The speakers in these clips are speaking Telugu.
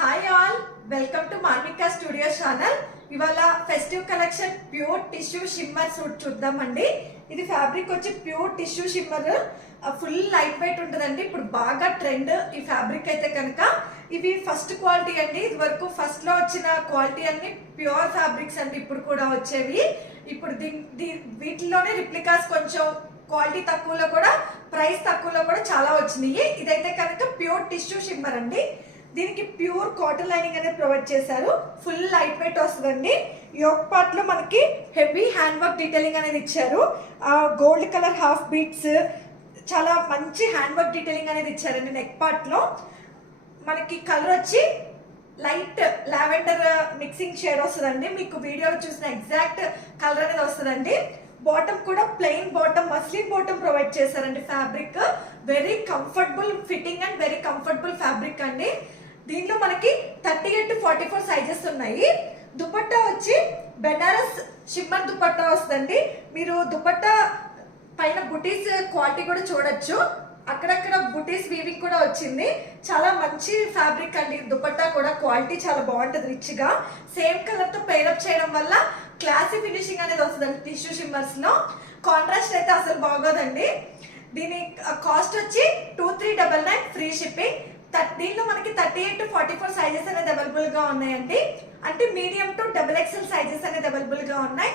Hi all, welcome to Manvika studio channel. ఇవాళ festive collection pure tissue shimmer suit చూద్దామండి. ఇది ఫ్యాబ్రిక్ వచ్చి pure tissue shimmer, full light weight ఉంటుందండి. ఇప్పుడు బాగా ట్రెండ్ ఈ ఫ్యాబ్రిక్ అయితే కనుక. ఇవి ఫస్ట్ క్వాలిటీ అండి. ఇది వరకు ఫస్ట్ లో వచ్చిన క్వాలిటీ అన్ని ప్యూర్ ఫ్యాబ్రిక్స్ అండి. ఇప్పుడు కూడా వచ్చేవి. ఇప్పుడు వీటిలోనే రిప్లికాస్ కొంచెం క్వాలిటీ తక్కువలో కూడా, ప్రైస్ తక్కువలో కూడా చాలా వచ్చినాయి. ఇదైతే కనుక ప్యూర్ టిష్యూ షిమ్మర్ అండి. దీనికి ప్యూర్ కాటన్ లైనింగ్ అనేది ప్రొవైడ్ చేశారు. ఫుల్ లైట్ వెయిట్ వస్తుందండి. యోక్ పార్ట్ లో మనకి హెవీ హ్యాండ్ వర్క్ డీటెయిలింగ్ అనేది ఇచ్చారు. గోల్డ్ కలర్ హాఫ్ బీట్స్, చాలా మంచి హ్యాండ్ వర్క్ డీటెయిలింగ్ అనేది ఇచ్చారండి. నెక్ పార్ట్ లో మనకి కలర్ వచ్చి లైట్ లావెండర్ మిక్సింగ్ షేడ్ వస్తుందండి. మీకు వీడియోలో చూసిన ఎగ్జాక్ట్ కలర్ అనేది వస్తుందండి. బాటమ్ కూడా plain bottom, muslin bottom provide చేశారండి. Fabric very comfortable fitting and very comfortable fabric అండి. దీనిలో మనకి 38 to 44 సైజెస్ ఉన్నాయి. దుపట్టా వచ్చి బెనారస్ షిమ్మర్ దుపట్టా వస్తుందండి. మీరు దుపట్టా పైన బుటీస్ క్వాలిటీ కూడా చూడొచ్చు. అక్కడక్కడ బుటీస్ వీవింగ్ కూడా వచ్చింది. చాలా మంచి ఫ్యాబ్రిక్ అండి. దుపట్టా కూడా క్వాలిటీ చాలా బాగుంటుంది, రిచ్ గా. సేమ్ కలర్ తో పేరప్ చేయడం వల్ల క్లాసీ ఫినిషింగ్ అనేది వస్తుందండి. టిష్యూ షిమ్మర్స్ లో కాంట్రాస్ట్ అయితే అసలు బాగోదండి. దీని కాస్ట్ వచ్చి 2399 ఫ్రీ షిప్పింగ్. దీనిలో మనకి 38 to 44 సైజెస్ అనేది అవైలబుల్ గా ఉన్నాయండి. అంటే మీడియం టు XXL సైజెస్ అనేది అవైలబుల్ గా ఉన్నాయి.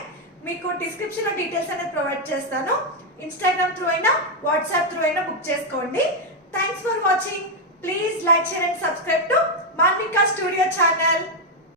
మీకు డిస్క్రిప్షన్ లో డీటెయిల్స్ అనేది ప్రొవైడ్ చేస్తాను. ఇన్స్టాగ్రామ్ త్రూ అయినా, వాట్సాప్ త్రూ అయినా బుక్ చేసుకోండి. Thanks for watching. Please like, share and subscribe to Manvika studio channel.